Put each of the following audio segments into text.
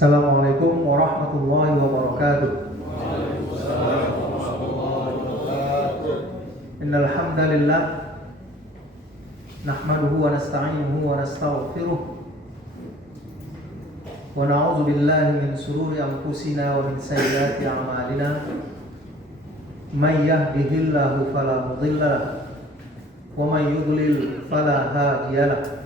Assalamualaikum warahmatullahi wabarakatuh. Innal hamdalillah nahmaduhu wa nasta'inuhu wa nastaghfiruh wa na'udzu billahi min shururi anfusina wa min sayyiati a'malina. May yahdihillahu fala mudilla lahu wa may yudlil fala hadiya lahu.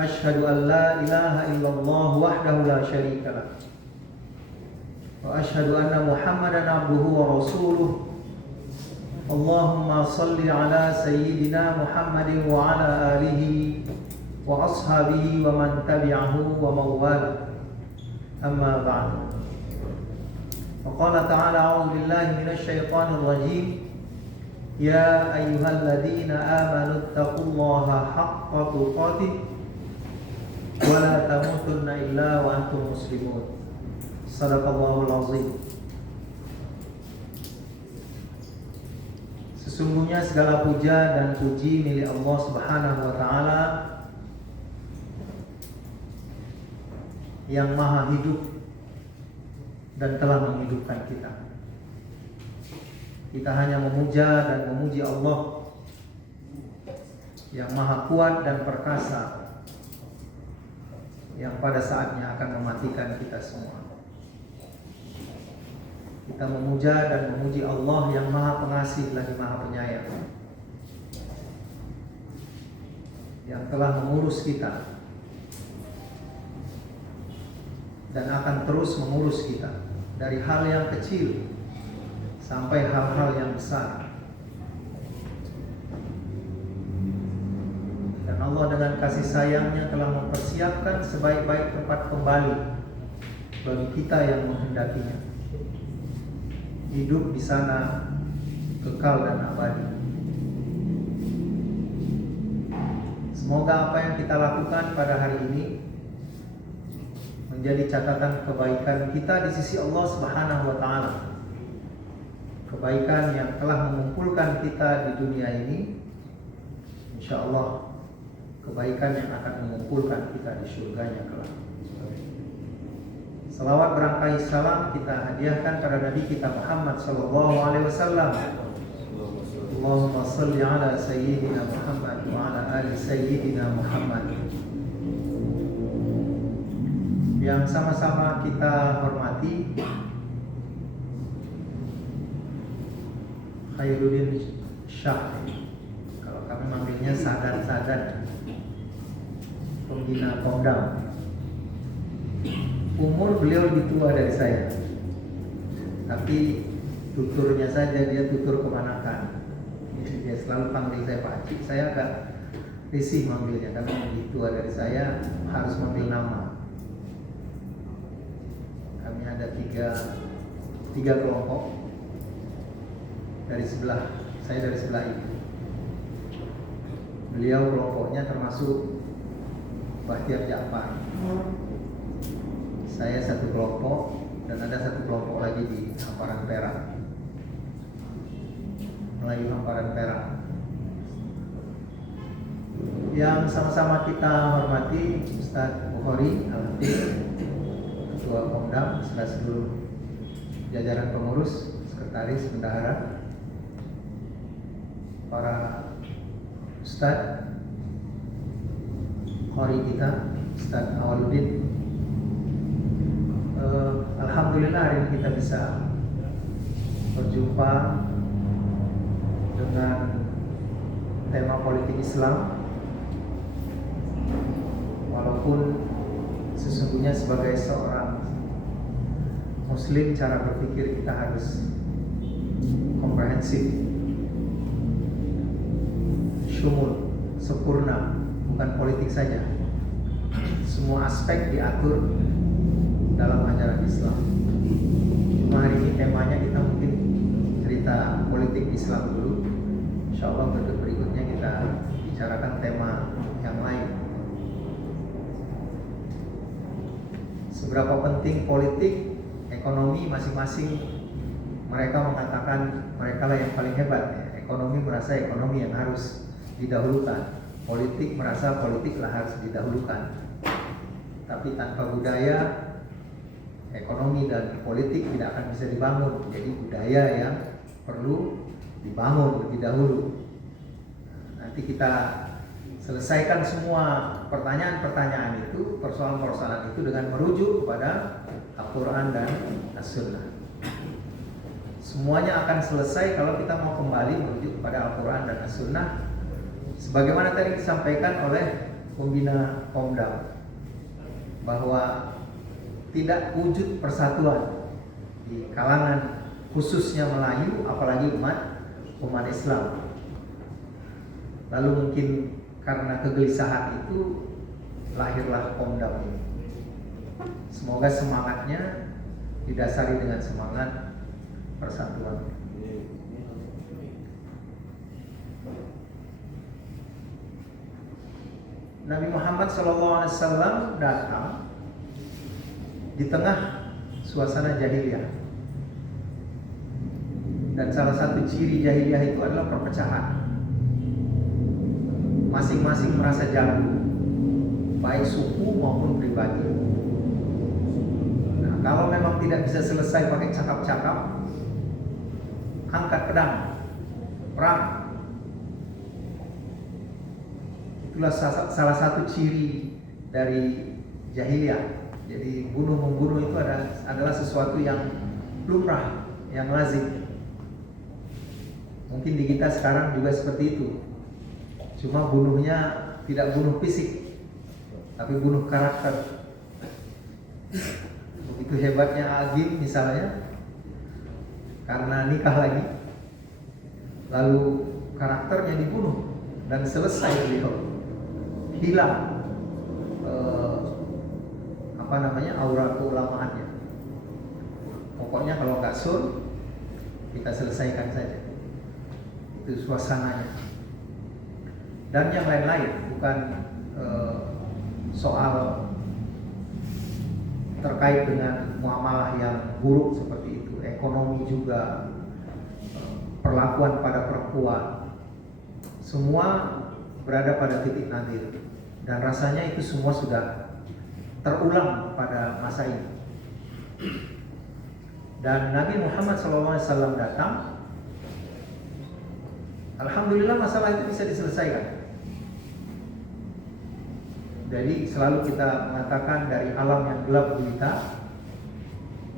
Asyhadu an la ilaha illallah wahdahu la syarika lah wa asyhadu anna Muhammadan abduhu wa rasuluh. Allahumma salli ala sayyidina Muhammadin wa ala alihi wa ashabihi wa man tabi'ahu wa mawala. Amma ba'd. Wa qala ta'ala a'udzu billahi minasy syaithanir rajim. Ya ayyuhalladzina amanu taqullaha haqqa tuqatih wa la tamutunna illa wa antum muslimun. Shadaqallahul azim. Sesungguhnya segala puja dan puji milik Allah Subhanahu wa taala yang maha hidup dan telah menghidupkan kita. Kita hanya memuja dan memuji Allah yang maha kuat dan perkasa, yang pada saatnya akan mematikan kita semua. Kita memuja dan memuji Allah yang maha pengasih lagi maha penyayang, yang telah mengurus kita dan akan terus mengurus kita dari hal yang kecil sampai hal-hal yang besar. Dan Allah dengan kasih sayangnya telah mempersiapkan sebaik-baik tempat kembali bagi kita yang menghendakinya. Hidup di sana kekal dan abadi. Semoga apa yang kita lakukan pada hari ini menjadi catatan kebaikan kita di sisi Allah Subhanahu wa taala. Kebaikan yang telah mengumpulkan kita di dunia ini, insyaallah kebaikan yang akan mengumpulkan kita di surganya kelak. Salawat berangkai salam kita hadiahkan pada Nabi kita Muhammad sallallahu alaihi wasallam. Allahumma shalli ala sayyidina Muhammad wa ala ali sayyidina Muhammad. Yang sama-sama kita hormati Khairuddin Syah, kalau kami manggilnya Sadat, pembina Komdam. Umur beliau lebih tua dari saya, tapi tuturnya saja dia tutur kemanakan. Dia selalu panggil saya Pak Cik. Saya agak risih manggilnya karena lebih tua dari saya, harus manggil nama. Kami ada tiga kelompok dari sebelah, saya dari sebelah ini. Beliau kelompoknya termasuk Bahtiar Ja'far. Saya satu kelompok dan ada satu kelompok lagi di Hamparan Perak, Melayu Hamparan Perak. Yang sama-sama kita hormati Ustaz Bukhari Al-Hatib, Ketua Komdam, serta seluruh jajaran pengurus, sekretaris, bendahara, para Ustaz Qori kita, Ustaz Awaluddin. Alhamdulillah hari ini kita bisa berjumpa dengan tema politik Islam, walaupun sesungguhnya sebagai seorang Muslim cara berpikir kita harus komprehensif, syumul, sempurna, bukan politik saja. Semua aspek diatur dalam ajaran Islam. Cuma hari ini temanya kita mungkin cerita politik Islam dulu. Insyaallah berikutnya kita bicarakan tema yang lain. Seberapa penting politik, ekonomi masing-masing mereka mengatakan mereka lah yang paling hebat. Ekonomi merasa ekonomi yang harus didahulukan. Politik merasa politik lah harus didahulukan. Tapi tanpa budaya ekonomi dan politik tidak akan bisa dibangun. Jadi budaya yang perlu dibangun lebih dahulu. Nanti kita selesaikan semua pertanyaan-pertanyaan itu, persoalan-persoalan itu dengan merujuk kepada Al-Quran dan As-Sunnah. Semuanya akan selesai kalau kita mau kembali merujuk kepada Al-Quran dan As-Sunnah, sebagaimana tadi disampaikan oleh pembina Komdam, bahwa tidak wujud persatuan di kalangan khususnya Melayu, apalagi umat Islam. Lalu mungkin karena kegelisahan itu lahirlah Komdam ini. Semoga semangatnya didasari dengan semangat persatuan. Nabi Muhammad SAW datang di tengah suasana jahiliyah, dan salah satu ciri jahiliyah itu adalah perpecahan. Masing-masing merasa jago, baik suku maupun pribadi. Nah, kalau memang tidak bisa selesai pakai cakap-cakap, angkat pedang, perang. Itulah salah satu ciri dari jahiliyah. Jadi bunuh-membunuh itu adalah sesuatu yang lumrah, yang lazim. Mungkin di kita sekarang juga seperti itu. Cuma bunuhnya tidak bunuh fisik, tapi bunuh karakter. Begitu hebatnya Agim misalnya, karena nikah lagi, lalu karakternya dibunuh dan selesai beliau, hilang aura keulamaannya. Pokoknya kalau nggak sur, kita selesaikan saja. Itu suasananya. Dan yang lain-lain, bukan soal terkait dengan muamalah yang buruk seperti itu, ekonomi juga, perlakuan pada perempuan, semua berada pada titik nadir, dan rasanya itu semua sudah terulang pada masa ini. Dan Nabi Muhammad SAW datang, alhamdulillah masalah itu bisa diselesaikan. Jadi selalu kita mengatakan dari alam yang gelap gulita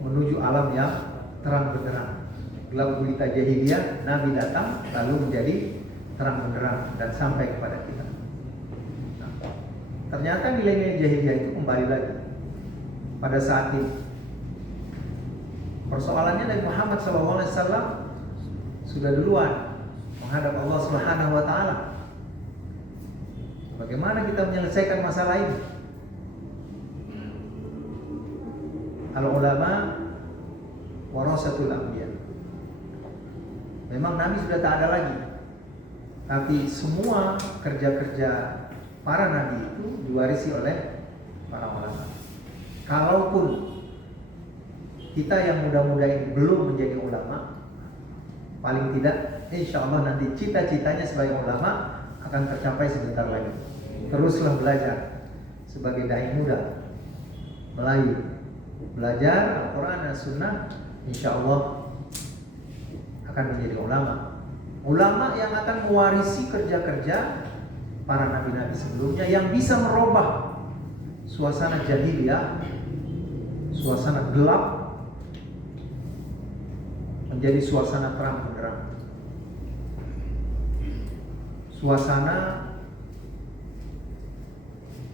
menuju alam yang terang benderang. Gelap gulita jahiliyah, Nabi datang lalu menjadi terang benderang dan sampai kepada kita. Nah, ternyata nilai-nilai jahiliyah itu kembali lagi pada saat ini. Persoalannya Nabi Muhammad SAW sudah duluan menghadap Allah Subhanahu wa Ta'ala. Bagaimana kita menyelesaikan masalah ini? Al-ulama warasatul anbiya. Memang Nabi sudah tak ada lagi, tapi semua kerja-kerja para nabi itu diwarisi oleh para ulama. Kalaupun kita yang muda-muda ini belum menjadi ulama, paling tidak insya Allah nanti cita-citanya sebagai ulama akan tercapai sebentar lagi. Teruslah belajar sebagai dai muda Melayu, belajar Al-Quran dan Sunnah, insya Allah akan menjadi ulama. Ulama yang akan mewarisi kerja-kerja para nabi-nabi sebelumnya, yang bisa merubah suasana jahiliyah, suasana gelap, menjadi suasana terang benderang. Suasana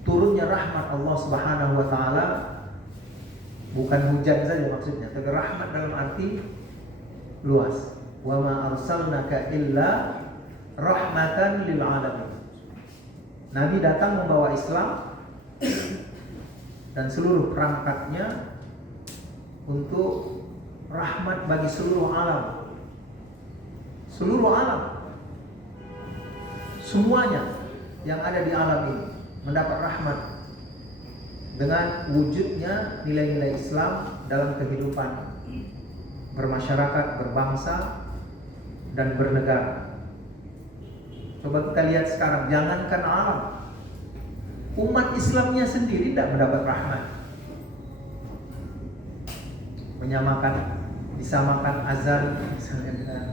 turunnya rahmat Allah Subhanahu wa Ta'ala, bukan hujan saja maksudnya, tapi rahmat dalam arti luas. Wa ma arsalnaka illa rahmatan lil alamin. Nabi datang membawa Islam dan seluruh perangkatnya untuk rahmat bagi seluruh alam. Seluruh alam, semuanya yang ada di alam ini mendapat rahmat dengan wujudnya nilai-nilai Islam dalam kehidupan bermasyarakat, berbangsa, dan bernegara. Coba kita lihat sekarang, jangankan alam, umat Islamnya sendiri tidak mendapat rahmat. disamakan azan misalnya dengan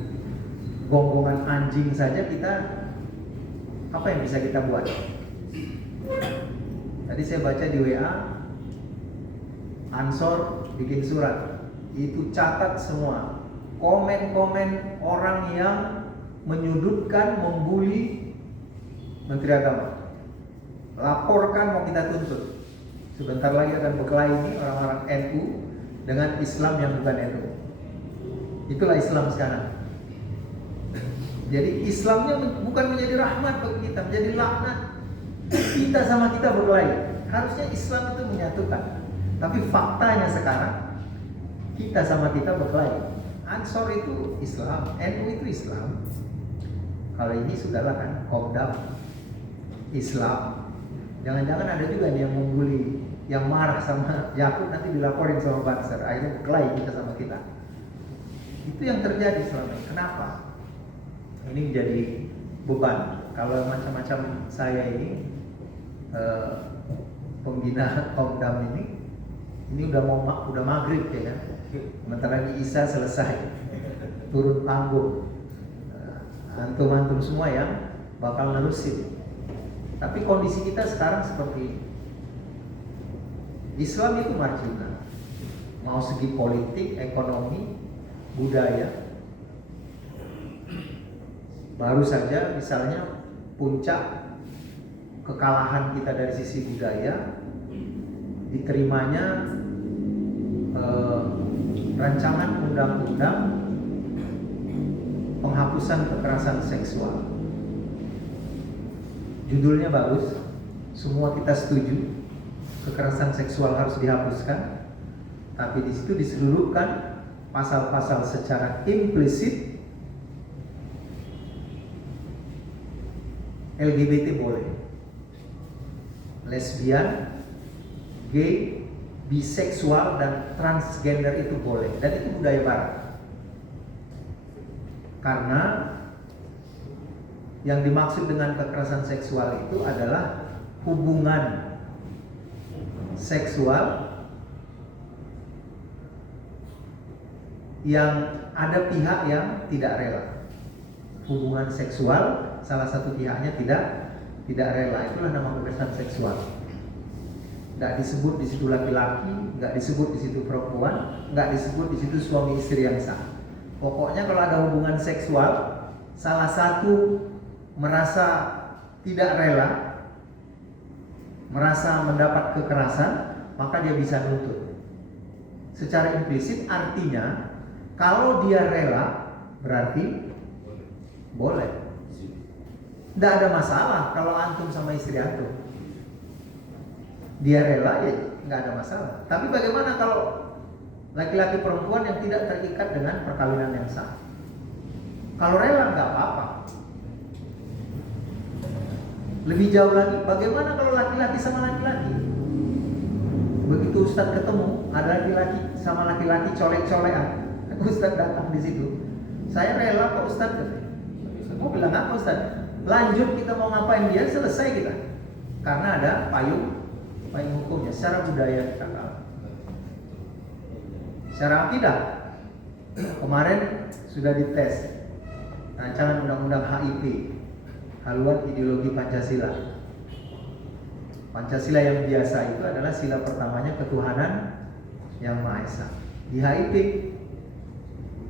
gonggongan anjing saja, kita apa yang bisa kita buat? Tadi saya baca di WA, Ansor bikin surat, itu catat semua komen-komen orang yang menyudutkan, membuli Menteri Agama. Laporkan, mau kita tuntut. Sebentar lagi akan berkelahi ini orang-orang NU dengan Islam yang bukan NU. Itulah Islam sekarang. Jadi Islamnya bukan menjadi rahmat bagi kita, menjadi laknat. Kita sama kita berkelahi. Harusnya Islam itu menyatukan. Tapi faktanya sekarang kita sama kita berkelahi. Ansor itu Islam, NU itu Islam. Kalau ini sudahlah kan Komdam Islam. Jangan-jangan ada juga nih yang membuli, yang marah sama Yakub, nanti dilaporin sama Banser, akhirnya berkelahi kita sama kita. Itu yang terjadi selama ini. Kenapa? Ini menjadi beban. Kalau macam-macam saya ini pembina Komdam ini udah maghrib ya kan. Sebentar lagi Isya selesai, turun panggung. Antum-antum semua yang bakal nerusin. Tapi kondisi kita sekarang seperti ini. Islam itu marginal. Mau segi politik, ekonomi, budaya. Baru saja misalnya puncak kekalahan kita dari sisi budaya, diterimanya rancangan undang-undang penghapusan kekerasan seksual. Judulnya bagus, semua kita setuju, kekerasan seksual harus dihapuskan. Tapi di situ diseludupkan pasal-pasal secara implisit. LGBT boleh, lesbian, gay, biseksual dan transgender itu boleh, dan itu budaya barat. Karena yang dimaksud dengan kekerasan seksual itu adalah hubungan seksual yang ada pihak yang tidak rela. Hubungan seksual salah satu pihaknya tidak rela, itulah nama kekerasan seksual. Nggak disebut di situ laki-laki, nggak disebut di situ perempuan, nggak disebut di situ suami istri yang sah. Pokoknya kalau ada hubungan seksual, salah satu merasa tidak rela, merasa mendapat kekerasan, maka dia bisa nuntut. Secara implisit artinya kalau dia rela berarti boleh. Nggak ada masalah kalau antum sama istri antum. Dia rela ya nggak ada masalah. Tapi bagaimana kalau laki-laki perempuan yang tidak terikat dengan perkawinan yang sah? Kalau rela nggak apa-apa. Lebih jauh lagi, bagaimana kalau laki-laki sama laki-laki? Begitu Ustadz ketemu, ada laki-laki sama laki-laki colek-colekan. Ustadz datang di situ. Saya rela kok Ustadz. Mau bilang apa Ustadz? Lanjut kita mau ngapain dia, selesai kita. Karena ada payung hukumnya. Secara budaya kita kalah. Secara akidah, kemarin sudah dites rancangan undang-undang HIP, haluan ideologi Pancasila. Pancasila yang biasa itu adalah sila pertamanya ketuhanan yang Maha Esa. Di HIP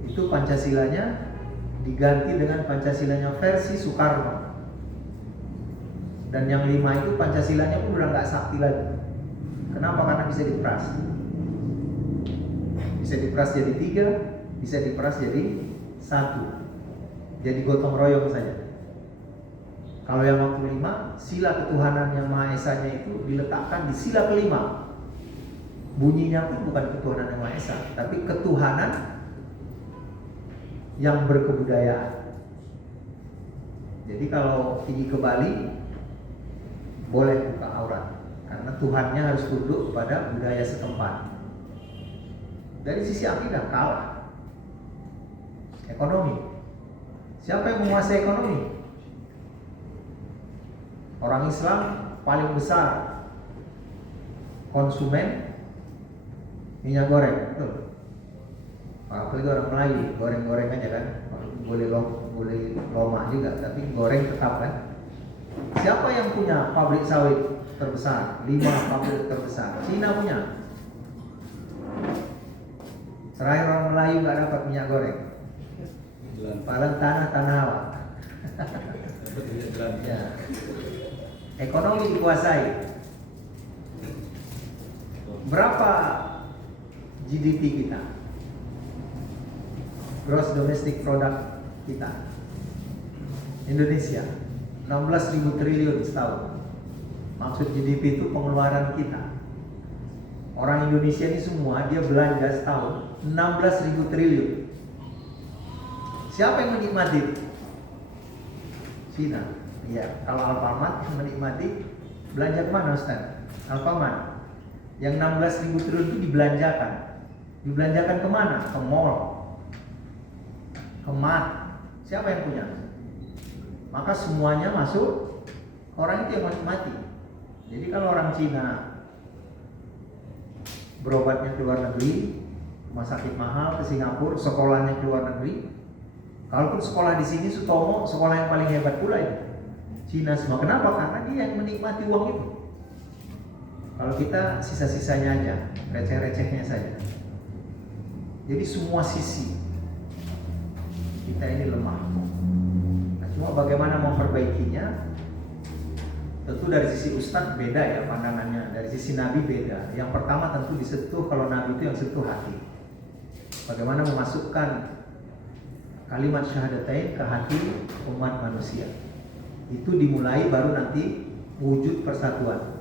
itu Pancasilanya diganti dengan Pancasilanya versi Soekarno. Dan yang 5 itu Pancasilanya pun udah nggak sakti lagi. Kenapa? Karena bisa diperas. Bisa diperas jadi 3, bisa diperas jadi 1. Jadi gotong royong saja. Kalau yang waktu 5, sila ketuhanan yang Maha Esanya itu diletakkan di sila kelima. Bunyinya pun bukan ketuhanan yang Maha Esa, tapi ketuhanan yang berkebudayaan. Jadi kalau pergi ke Bali boleh buka aurat, karena Tuhannya harus tunduk pada budaya setempat. Dari sisi akidah kalah. Ekonomi, siapa yang menguasai ekonomi? Orang Islam paling besar konsumen minyak goreng, betul. Apalagi orang Melayu, goreng-goreng aja kan. Boleh lomah juga, tapi goreng tetap kan. Siapa yang punya pabrik sawit terbesar? 5 pabrik terbesar. Cina punya. Terakhir orang Melayu nggak dapat minyak goreng. Padahal tanah awak. Ya. Ekonomi dikuasai. Berapa GDP kita? Gross Domestic Product kita. Indonesia 16.000 triliun setahun. Maksud GDP itu pengeluaran kita. Orang Indonesia ini semua dia belanja setahun 16.000 triliun. Siapa yang menikmati? Cina. Ya, kalau Alfamart yang menikmati belanja kemana Ustaz? Alfamart. Yang 16.000 triliun itu dibelanjakan. Dibelanjakan kemana? Ke mall. Ke mart. Siapa yang punya? Maka semuanya masuk orang itu yang menikmati. Jadi kalau orang Cina berobatnya ke luar negeri, rumah sakit mahal, ke Singapura, sekolahnya ke luar negeri. Kalaupun sekolah di sini Sutomo, sekolah yang paling hebat pula itu. Cina semua. Kenapa? Karena dia yang menikmati uang itu. Kalau kita sisa-sisanya aja, receh-recehnya saja. Jadi semua sisi kita ini lemah. Nah, cuma bagaimana memperbaikinya? Tentu dari sisi Ustadz beda ya pandangannya, dari sisi Nabi beda. Yang pertama tentu disentuh, kalau Nabi itu yang sentuh hati. Bagaimana memasukkan kalimat syahadatain ke hati umat manusia. Itu dimulai baru nanti wujud persatuan.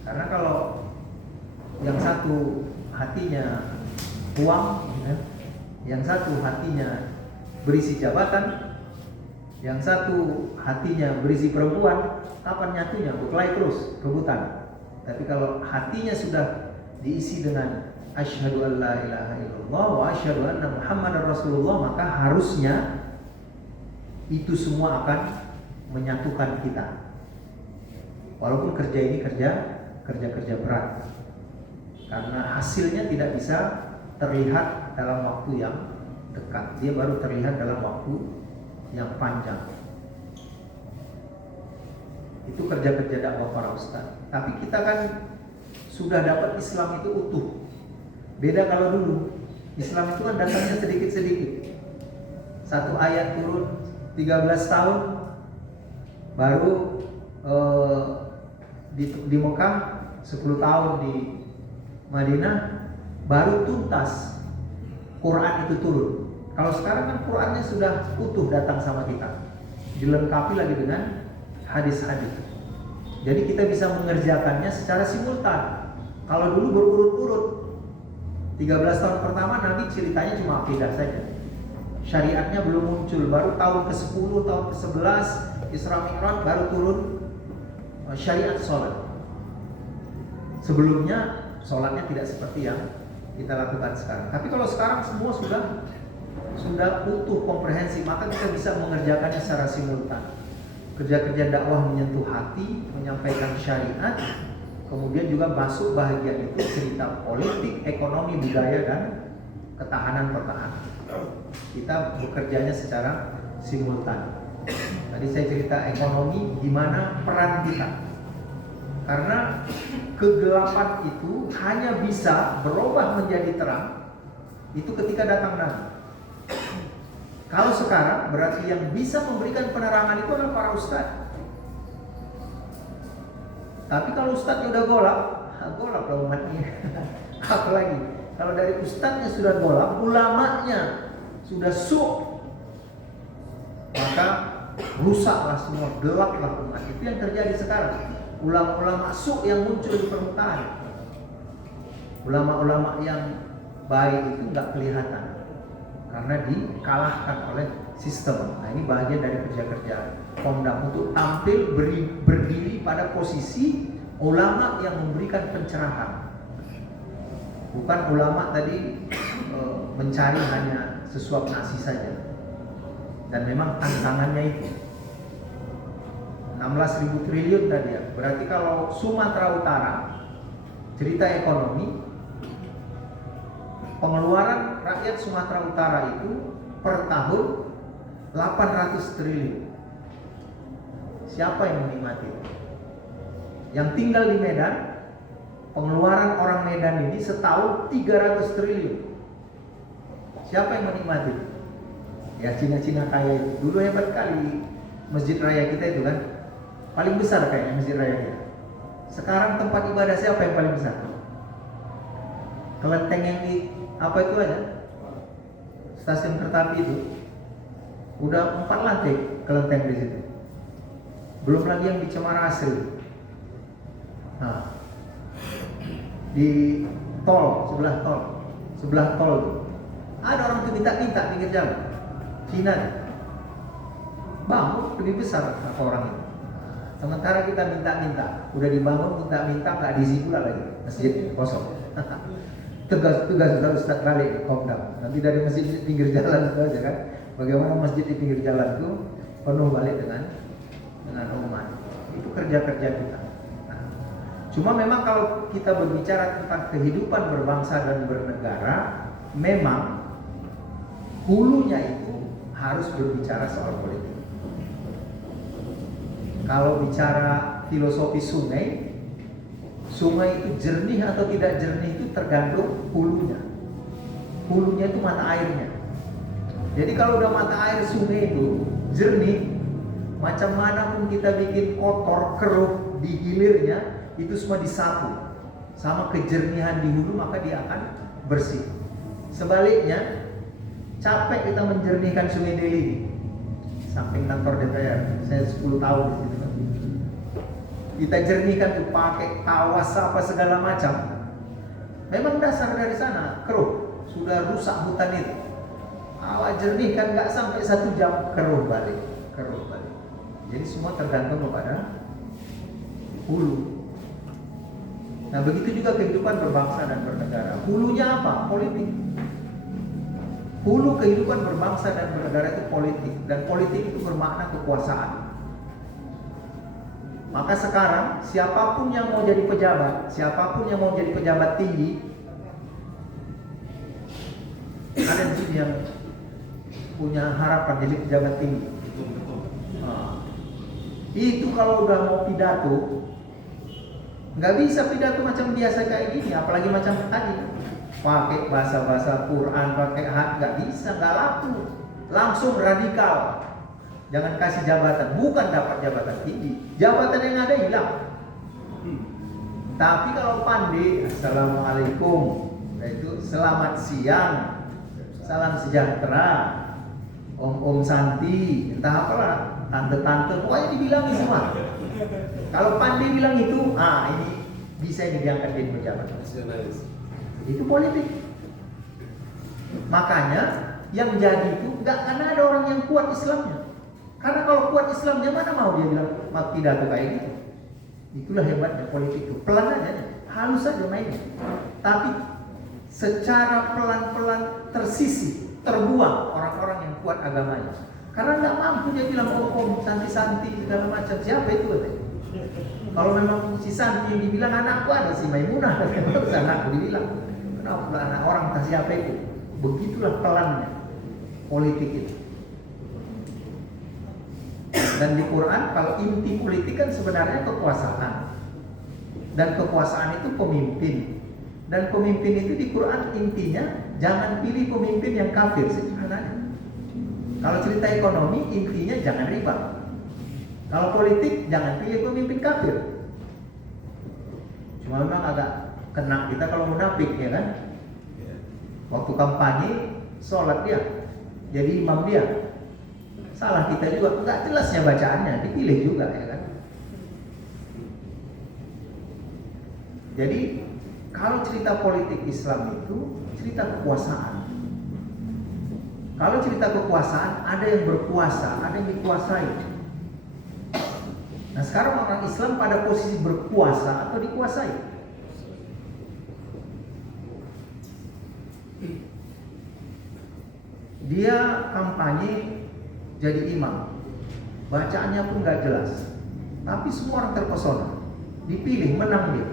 Karena kalau yang satu hatinya uang, ya, yang satu hatinya berisi jabatan, yang satu hatinya berisi perempuan, kapan nyatunya? Berkelahi terus, rebutan. Tapi kalau hatinya sudah diisi dengan asyhadu an la ilaha illallah wa asyhadu anna muhammadar rasulullah, maka harusnya itu semua akan menyatukan kita. Walaupun kerja ini kerja berat, karena hasilnya tidak bisa terlihat dalam waktu yang dekat. Dia baru terlihat dalam waktu yang panjang. Itu kerja-kerja dakwah para ustaz. Tapi kita kan sudah dapat Islam itu utuh. Beda kalau dulu. Islam itu kan datangnya sedikit-sedikit. Satu ayat turun 13 tahun, baru di Mekah 10 tahun, di Madinah baru tuntas Quran itu turun. Kalau sekarang kan Qurannya sudah utuh datang sama kita, dilengkapi lagi dengan hadis-hadis. Jadi kita bisa mengerjakannya secara simultan. Kalau dulu berurut-urut, 13 tahun pertama Nabi ceritanya cuma akidah saja, syariatnya belum muncul. Baru tahun ke-10, tahun ke-11 Isra Mi'raj baru turun syariat sholat. Sebelumnya sholatnya tidak seperti yang kita lakukan sekarang. Tapi kalau sekarang semua sudah utuh, komprehensif, maka kita bisa mengerjakannya secara simultan. Kerja-kerja dakwah menyentuh hati, menyampaikan syariat, kemudian juga masuk bahagian itu cerita politik, ekonomi, budaya, dan ketahanan pertahanan. Kita bekerjanya secara simultan. Tadi saya cerita ekonomi, di mana peran kita. Karena kegelapan itu hanya bisa berubah menjadi terang itu ketika datang Nabi. Kalau sekarang berarti yang bisa memberikan penerangan itu adalah para ustadz. Tapi kalau ustadznya udah golap lah umatnya. Apalagi kalau dari ustadznya sudah golap, ulamanya sudah su', maka rusaklah semua, gelaplah umat. Itu yang terjadi sekarang. Ulama-ulama su' yang muncul di permukaan. Ulama-ulama yang baik itu nggak kelihatan karena dikalahkan oleh sistem. Nah, ini bagian dari kerja-kerja Pondam untuk tampil berdiri pada posisi ulama yang memberikan pencerahan. Bukan ulama tadi mencari hanya sesuap nasi saja. Dan memang tantangannya itu 16.000 triliun tadi ya. Berarti kalau Sumatera Utara cerita ekonomi Pengeluaran rakyat Sumatera Utara itu per tahun 800 triliun. Siapa yang menikmati? Yang tinggal di Medan, pengeluaran orang Medan ini setahun 300 triliun. Siapa yang menikmati? Ya Cina-Cina kaya itu. Dulu hebat kali masjid raya kita itu kan, paling besar kayaknya masjid raya kita. Sekarang tempat ibadah siapa yang paling besar? Kelenteng yang di apa itu aja, stasiun kereta api itu udah 4 lantai kelenteng di situ. Belum lagi yang di Cemara Asri. Nah, di tol, sebelah tol ada orang tuh minta pinggir jalan. Cina bangun lebih besar apa orang itu. Sementara kita minta, udah dibangun minta nggak diisi pula lagi, masjid kosong. Tugas Ustaz balik Komdam. Nanti dari masjid di pinggir jalan itu aja kan. Bagaimana masjid di pinggir jalan itu penuh balik dengan umat. Itu kerja-kerja kita. Nah, cuma memang kalau kita berbicara tentang kehidupan berbangsa dan bernegara, memang hulunya itu harus berbicara soal politik. Kalau bicara filosofi sungai itu jernih atau tidak jernih itu tergantung hulunya. Hulunya itu mata airnya. Jadi kalau udah mata air sungai itu jernih, macam mana pun kita bikin kotor, keruh di hilirnya, itu semua disapu sama kejernihan di hulu, maka dia akan bersih. Sebaliknya, capek kita menjernihkan Sungai Deli, samping kantor DPR, saya 10 tahun di situ. Kita jernihkan tuh pakai tawas apa segala macam. Memang dasar dari sana keruh, sudah rusak hutan itu. Awak jernihkan nggak sampai 1 jam keruh balik. Jadi semua tergantung kepada hulu. Nah begitu juga kehidupan berbangsa dan bernegara. Hulunya apa? Politik. Hulu kehidupan berbangsa dan bernegara itu politik, dan politik itu bermakna kekuasaan. Maka sekarang siapapun yang mau jadi pejabat tinggi, ada di sini yang punya harapan jadi pejabat tinggi. Itu kalau udah mau pidato, nggak bisa pidato macam biasa kayak gini, apalagi macam tadi, pakai bahasa Quran, pakai nggak bisa, nggak laku, langsung radikal. Jangan kasih jabatan, bukan dapat jabatan tinggi, jabatan yang ada hilang. Tapi kalau pandai, assalamualaikum, itu selamat siang, salam sejahtera, om santi, entah apalah, tante, pokoknya dibilangin semua. Kalau pandai bilang itu, ini bisa diangkat jadi pejabat. Itu politik. Makanya yang jadi itu nggak karena ada orang yang kuat Islamnya. Karena kalau kuat Islamnya, mana mau dia bilang pidato kayak gitu. Itulah hebatnya politik itu. Pelan aja, halus saja mainnya. Tapi secara pelan-pelan tersisih, terbuang orang-orang yang kuat agamanya. Karena nggak mampu dia bilang om santi segala macam. Siapa itu? Kalau memang si Santi yang dibilang anakku ada si Maimunah, terus anakku dibilang. Kenapa anak orang tak siapa itu? Begitulah pelannya politik itu. Dan di Quran, kalau inti politik kan sebenarnya kekuasaan. Dan kekuasaan itu pemimpin. Dan pemimpin itu di Quran intinya jangan pilih pemimpin yang kafir sebenarnya. Kalau cerita ekonomi intinya jangan riba. Kalau politik jangan pilih pemimpin kafir. Cuma memang agak kena kita kalau munafik, ya kan? Waktu kampanye sholat dia, jadi imam dia. Salah kita juga, enggak jelasnya bacaannya, dipilih juga, ya kan? Jadi kalau cerita politik Islam itu cerita kekuasaan. Kalau cerita kekuasaan, ada yang berkuasa, ada yang dikuasai. Nah sekarang orang Islam pada posisi berkuasa atau dikuasai. Dia kampanye jadi imam, bacaannya pun gak jelas, tapi semua orang terpesona, dipilih, menang dia.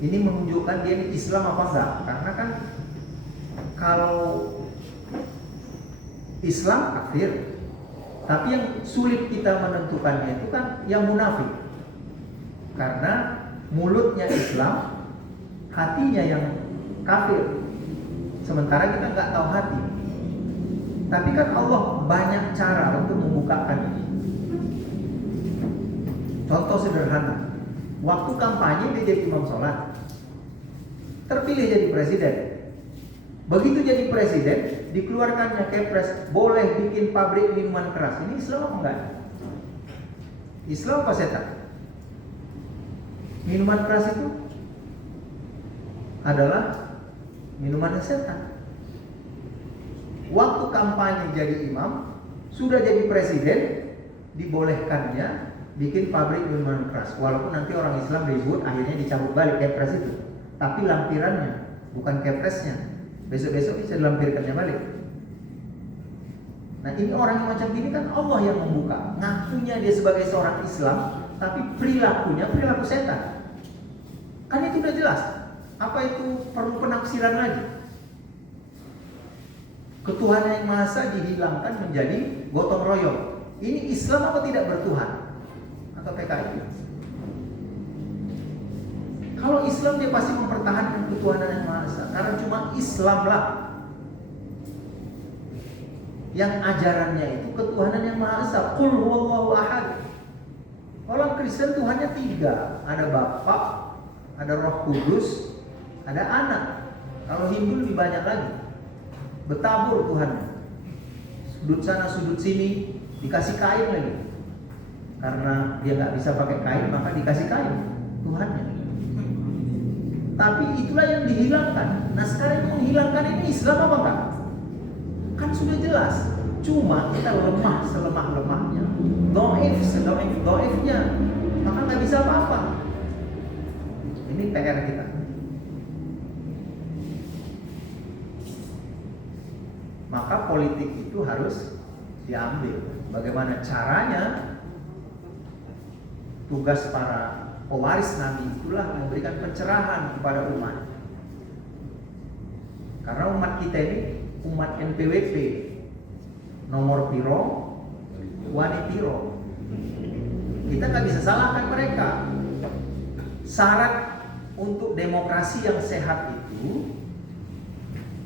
Ini menunjukkan dia ini Islam apa enggak? Karena kan kalau Islam kafir, tapi yang sulit kita menentukannya itu kan yang munafik. Karena mulutnya Islam, hatinya yang kafir. Sementara kita nggak tahu hati. Tapi kan Allah banyak cara untuk membukakan ini. Contoh sederhana, waktu kampanye dia jadi imam sholat, terpilih jadi presiden. Begitu jadi presiden, dikeluarkannya kepres, boleh bikin pabrik minuman keras. Ini Islam apa enggak? Islam apa setan? Minuman keras itu adalah minuman setan. Waktu kampanye jadi imam, sudah jadi presiden, dibolehkannya bikin pabrik minuman keras. Walaupun nanti orang Islam ribut, akhirnya dicabut balik kepres itu. Tapi lampirannya, bukan kepresnya. Besok-besok bisa dilampirkannya balik. Nah, ini orang yang macam ini kan Allah yang membuka. Ngakunya dia sebagai seorang Islam, tapi perilakunya perilaku setan. Kan itu udah jelas. Apa itu perlu penafsiran lagi? Ketuhanan yang Maha Esa dihilangkan menjadi gotong royong. Ini Islam apa tidak bertuhan? Atau PKI? Kalau Islam dia pasti mempertahankan ketuhanan yang Maha Esa. Karena cuma Islamlah yang ajarannya itu ketuhanan yang Maha Esa. Qul huwallahu ahad. Orang Kristen Tuhannya 3. Ada Bapa, ada Roh Kudus, ada Anak. Kalau Hindu lebih banyak lagi. Bertabur Tuhannya. Sudut sana, sudut sini, dikasih kain lagi. Karena dia nggak bisa pakai kain, maka dikasih kain Tuhannya. Tapi itulah yang dihilangkan. Nah sekarang yang menghilangkan ini Islam apa enggak? Kan sudah jelas. Cuma kita lemah selemah-lemahnya. Do'if sedo'if-do'ifnya. Maka nggak bisa apa-apa. Ini PR kita. Maka politik itu harus diambil. Bagaimana caranya? Tugas para pewaris Nabi itulah memberikan pencerahan kepada umat. Karena umat kita ini umat NPWP, nomor piro, wani piro. Kita nggak bisa salahkan mereka. Syarat untuk demokrasi yang sehat itu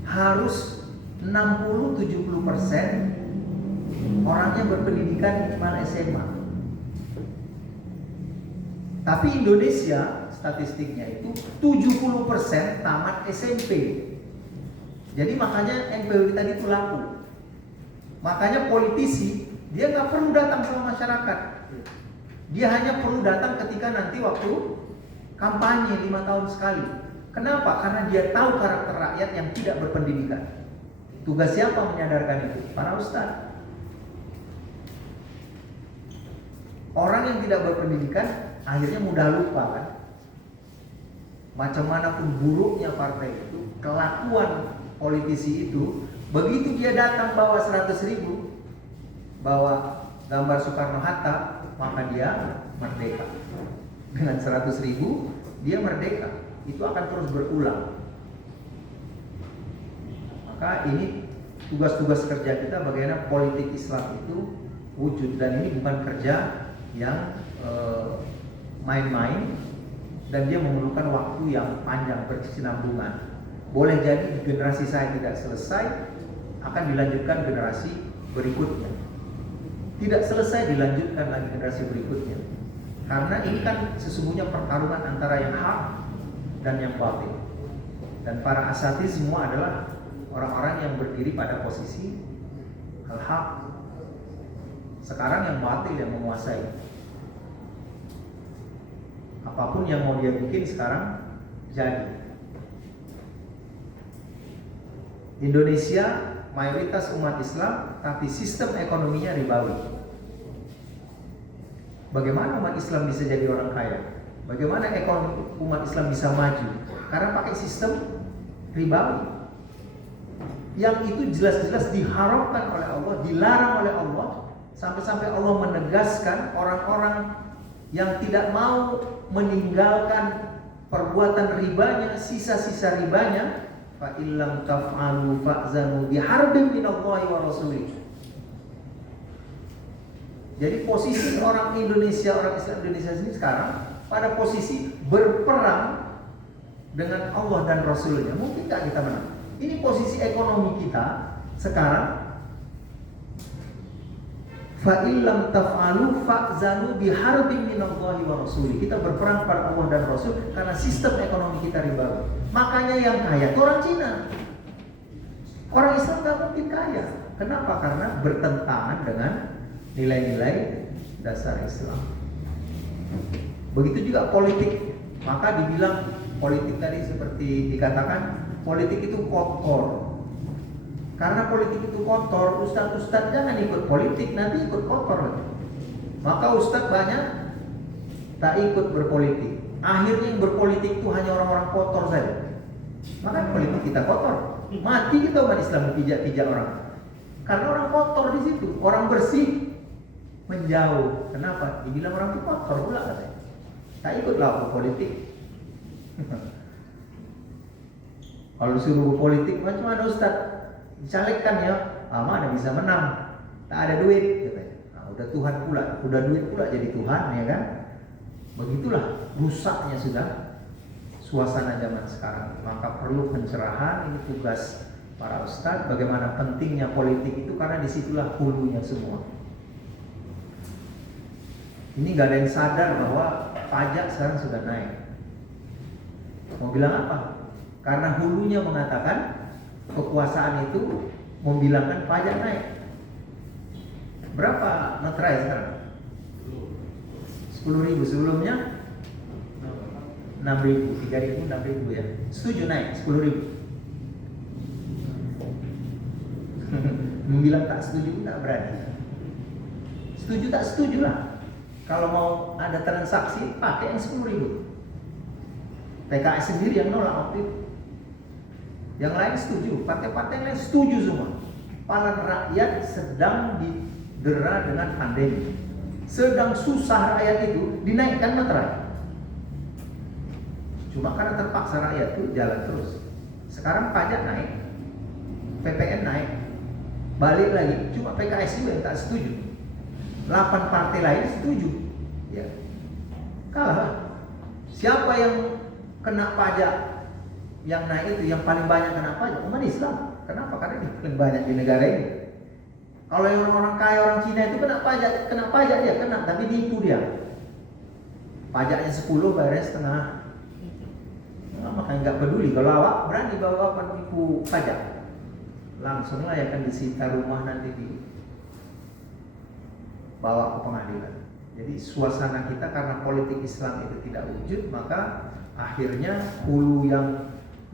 harus 60-70% orangnya berpendidikan minimal SMA. Tapi Indonesia statistiknya itu 70% tamat SMP. Jadi makanya NPWP tadi itu laku. Makanya politisi dia nggak perlu datang sama masyarakat. Dia hanya perlu datang ketika nanti waktu kampanye 5 tahun sekali. Kenapa? Karena dia tahu karakter rakyat yang tidak berpendidikan. Tugas siapa menyadarkan itu? Para ustadz. Orang yang tidak berpendidikan akhirnya mudah lupa kan. Macam manapun buruknya partai itu, kelakuan politisi itu, begitu dia datang bawa 100.000, bawa gambar Soekarno-Hatta, maka dia merdeka. Dengan 100.000 dia merdeka. Itu akan terus berulang. Maka ini tugas-tugas kerja kita bagaimana politik Islam itu wujud. Dan ini bukan kerja yang main-main, dan dia memerlukan waktu yang panjang berkesinambungan. Boleh jadi generasi saya tidak selesai, akan dilanjutkan generasi berikutnya. Tidak selesai dilanjutkan lagi generasi berikutnya. Karena ini kan sesungguhnya pertarungan antara yang hak dan yang batil. Dan para asatidz semua adalah orang-orang yang berdiri pada posisi al-haq. Sekarang yang batil yang menguasai. Apapun yang mau dia bikin sekarang jadi. Indonesia mayoritas umat Islam, tapi sistem ekonominya ribawi. Bagaimana umat Islam bisa jadi orang kaya? Bagaimana ekonomi umat Islam bisa maju? Karena pakai sistem ribawi. Yang itu jelas-jelas diharamkan oleh Allah, dilarang oleh Allah, sampai-sampai Allah menegaskan orang-orang yang tidak mau meninggalkan perbuatan ribanya, sisa-sisa ribanya, fa illam taf'alu fa'zanu biharbin minallahi wa rasulih. Jadi posisi orang Indonesia, orang Islam Indonesia ini sekarang pada posisi berperang dengan Allah dan Rasulnya. Mungkin nggak kita menang? Ini posisi ekonomi kita sekarang. Fa illam taf'alu fa'zanu biharbin minallahi wa rasulih. Kita berperang pada Allah dan Rasul karena sistem ekonomi kita ribawi. Makanya yang kaya itu orang Cina. Orang Islam nggak mungkin kaya. Kenapa? Karena bertentangan dengan nilai-nilai dasar Islam. Begitu juga politik. Maka dibilang politik tadi seperti dikatakan, politik itu kotor. Karena politik itu kotor, ustadz-ustadz jangan ikut politik, nanti ikut kotor lagi. Maka ustadz banyak tak ikut berpolitik. Akhirnya yang berpolitik itu hanya orang-orang kotor saja. Maka politik kita kotor. Mati kita umat Islam pijak-pijak orang. Karena orang kotor di situ, orang bersih menjauh. Kenapa? Dibilang orang itu kotor pula katanya. Tak ikutlah politik. Kalau suruh politik macam mana ustadz? Dicalekkan ya, mana bisa menang, tak ada duit, nah, udah Tuhan pula, udah duit pula jadi Tuhan, ya kan? Begitulah rusaknya sudah suasana zaman sekarang. Maka perlu pencerahan, ini tugas para ustadz. Bagaimana pentingnya politik itu, karena disitulah hulunya semua. Ini gak ada yang sadar bahwa pajak sekarang sudah naik. Mau bilang apa? Karena hulunya mengatakan kekuasaan itu membilangkan pajak naik. Berapa materai sekarang? 10.000. Sebelumnya 6.000, 3.000, 6.000 ya. Setuju naik 10.000. Membilang tak setuju tak berani. Setuju tak setuju lah. Kalau mau ada transaksi pakai yang 10.000. PKS sendiri yang nolak waktu itu. Yang lain setuju, partai-partai yang lain setuju semua. Para rakyat sedang didera dengan pandemi, sedang susah rakyat itu, dinaikkan materai. Cuma karena terpaksa rakyat itu jalan terus. Sekarang pajak naik, PPN naik, balik lagi. Cuma PKS juga yang tak setuju. 8 partai lain setuju. Ya, kalah. Siapa yang kena pajak? Yang naik itu, yang paling banyak kena pajak umat Islam. Kenapa? Karena ini paling banyak di negara ini. Kalau yang orang kaya, orang Cina itu kena pajak dia kena, tapi nipu dia. Pajaknya 10, bayarnya setengah. Nah, makanya nggak peduli. Kalau awak berani bawa penipu pajak, langsunglah ya akan disita rumah, nanti dibawa ke pengadilan. Jadi suasana kita karena politik Islam itu tidak wujud, maka akhirnya hulu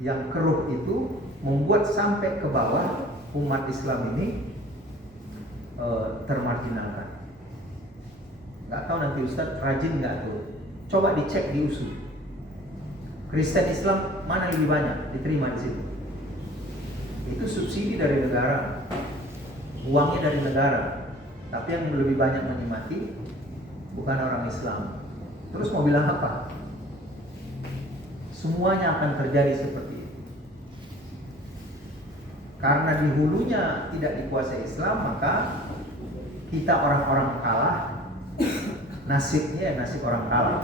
yang keruh itu membuat sampai ke bawah umat Islam ini termarginalkan. Nggak tahu nanti Ustadz rajin nggak tuh? Coba dicek di USU. Kristen Islam mana lebih banyak diterima di situ? Itu subsidi dari negara, uangnya dari negara. Tapi yang lebih banyak menikmati bukan orang Islam. Terus mau bilang apa? Semuanya akan terjadi seperti itu. Karena di hulunya tidak dikuasai Islam, maka kita orang-orang kalah. Nasibnya nasib orang kalah.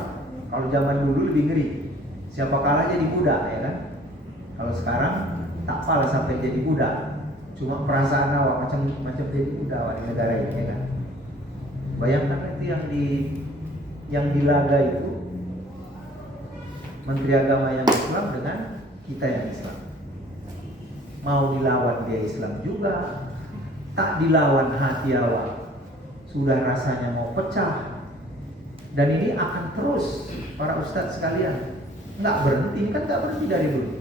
Kalau zaman dulu lebih ngeri. Siapa kalah jadi budak, ya kan? Kalau sekarang tak kalah sampai jadi budak. Cuma perasaan awak macam jadi budak di negara ini, ya kan? Bayangkan itu yang dilaga itu Menteri Agama yang Islam dengan kita yang Islam. Mau dilawan dia Islam juga, tak dilawan hati awak, sudah rasanya mau pecah. Dan ini akan terus, para ustadz sekalian, nggak berhenti, ini kan nggak berhenti dari dulu.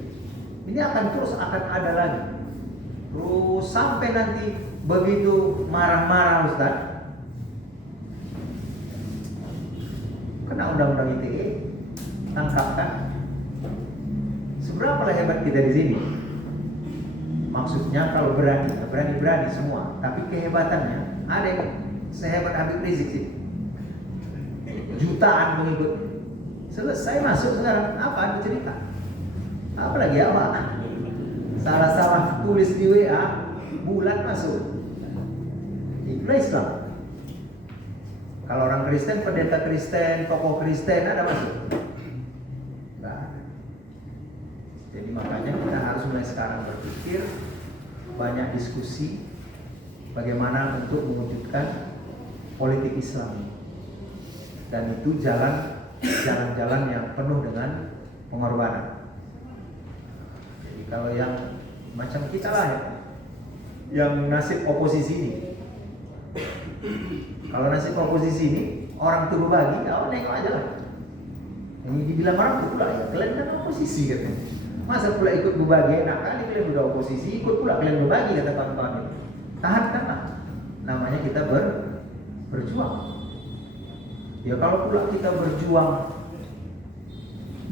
Ini akan terus, akan ada lagi. Terus sampai nanti begitu marah-marah ustadz, kena undang-undang ITE, tangkapkan. Seberapa hebat kita di sini? Maksudnya kalau berani semua. Tapi kehebatannya ada yang sehebat Habib Rizik sih. Jutaan mengikut. Selesai masuk sekarang, apa ada cerita? Apalagi apa? Salah-salah tulis di WA, bulan masuk. Itulah Islam. Kalau orang Kristen, pendeta Kristen, tokoh Kristen ada masuk? Enggak ada. Jadi makanya kita harus mulai sekarang berpikir, banyak diskusi bagaimana untuk mewujudkan politik Islam. Dan itu jalan-jalan yang penuh dengan pengorbanan. Jadi kalau yang macam kita lah ya, yang nasib oposisi ini. Kalau nasib oposisi ini orang tuh berbagi, nengok aja lah. Ini dibilang orang tuh pula ya, kalian kan oposisi katanya. Masa pula ikut berbagi, enak kali kalian udah oposisi, ikut pula kalian berbagi kata kawan-kawan. Tahankanlah. Namanya kita berjuang. Ya kalau pula kita berjuang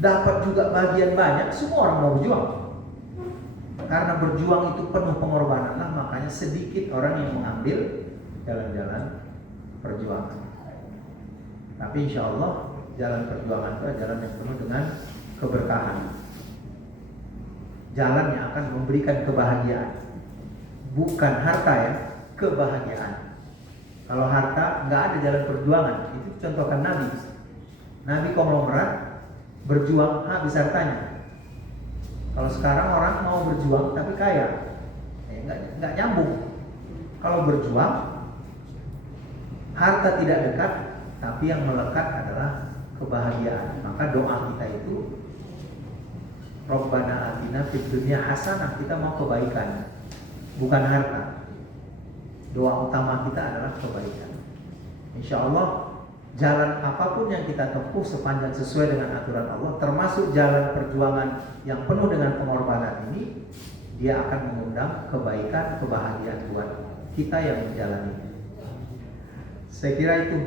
dapat juga bagian banyak, semua orang mau berjuang. Karena berjuang itu penuh pengorbanan lah, makanya sedikit orang yang mengambil jalan-jalan perjuangan. Tapi insya Allah jalan perjuangan itu adalah jalan yang penuh dengan keberkahan. Jalan yang akan memberikan kebahagiaan. Bukan harta ya, kebahagiaan. Kalau harta nggak ada jalan perjuangan, itu contohkan Nabi. Nabi konglomerat berjuang habis hartanya. Kalau sekarang orang mau berjuang tapi kaya, nggak nyambung. Kalau berjuang, harta tidak dekat, tapi yang melekat adalah kebahagiaan. Maka doa kita itu, Rabbana atina fid dunya hasanah, kita mau kebaikan, bukan harta. Doa utama kita adalah kebaikan. Insya Allah jalan apapun yang kita tempuh sepanjang sesuai dengan aturan Allah, termasuk jalan perjuangan yang penuh dengan pengorbanan ini, dia akan mengundang kebaikan, kebahagiaan buat kita yang menjalani. Saya kira itu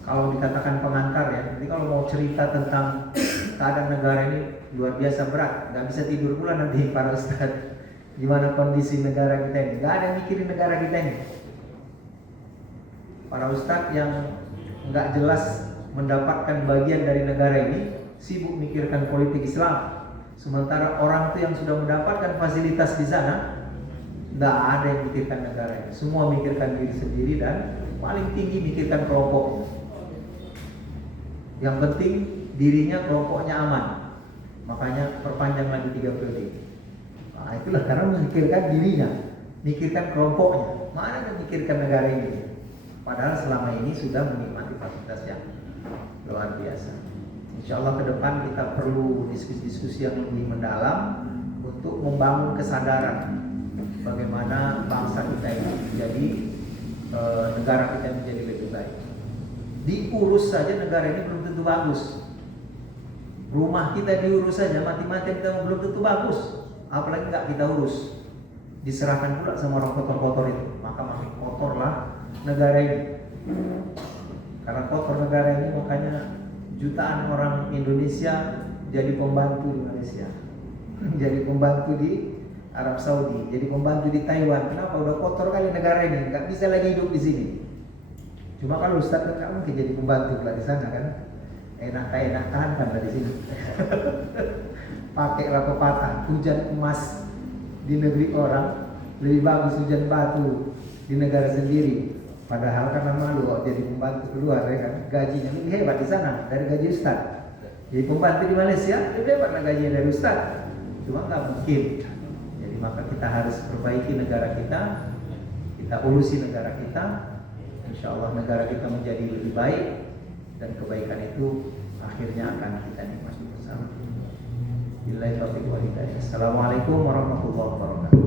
kalau dikatakan pengantar ya. Jadi kalau mau cerita tentang keadaan negara ini luar biasa berat, nggak bisa tidur pula nanti para ustadz. Gimana kondisi negara kita ini? Nggak ada yang mikirin negara kita ini. Para ustadz yang nggak jelas mendapatkan bagian dari negara ini sibuk mikirkan politik Islam. Sementara orang itu yang sudah mendapatkan fasilitas di sana nggak ada yang mikirkan negara ini. Semua mikirkan diri sendiri dan paling tinggi mikirkan kelompoknya. Yang penting dirinya, kelompoknya aman. Makanya perpanjang lagi 3 periode. Nah, itulah karena memikirkan dirinya, mikirkan kelompoknya. Mana yang mikirkan negara ini? Padahal selama ini sudah menikmati fasilitas yang luar biasa. Insya Allah ke depan kita perlu diskusi-diskusi yang lebih mendalam untuk membangun kesadaran bagaimana bangsa kita ini menjadi negara kita menjadi lebih baik. Diurus saja negara ini belum tentu bagus. Rumah kita diurus saja, mati-matian kita belum tentu bagus. Apalagi nggak kita urus, diserahkan pula sama orang kotor-kotor itu, maka makin kotorlah negara ini. Karena kotor negara ini, makanya jutaan orang Indonesia jadi pembantu di Malaysia, jadi pembantu di Arab Saudi, jadi pembantu di Taiwan. Kenapa? Udah kotor kali negara ini, nggak bisa lagi hidup di sini. Cuma kalau Ustaz kan mungkin jadi pembantu lah di sana kan, enak-enakan kan dari sini. Pakailah pepatah, hujan emas di negeri orang lebih bagus hujan batu di negara sendiri. Padahal karena malu kok jadi pembantu keluar ya kan, gajinya lebih hebat di sana dari gaji Ustaz. Jadi pembantu di Malaysia lebih hebat lah gajinya dari Ustaz. Cuma nggak mungkin. Jadi maka kita harus perbaiki negara kita urusi negara kita. Insya Allah negara kita menjadi lebih baik dan kebaikan itu akhirnya akan kita nikmati bersama. Assalamualaikum warahmatullahi wabarakatuh.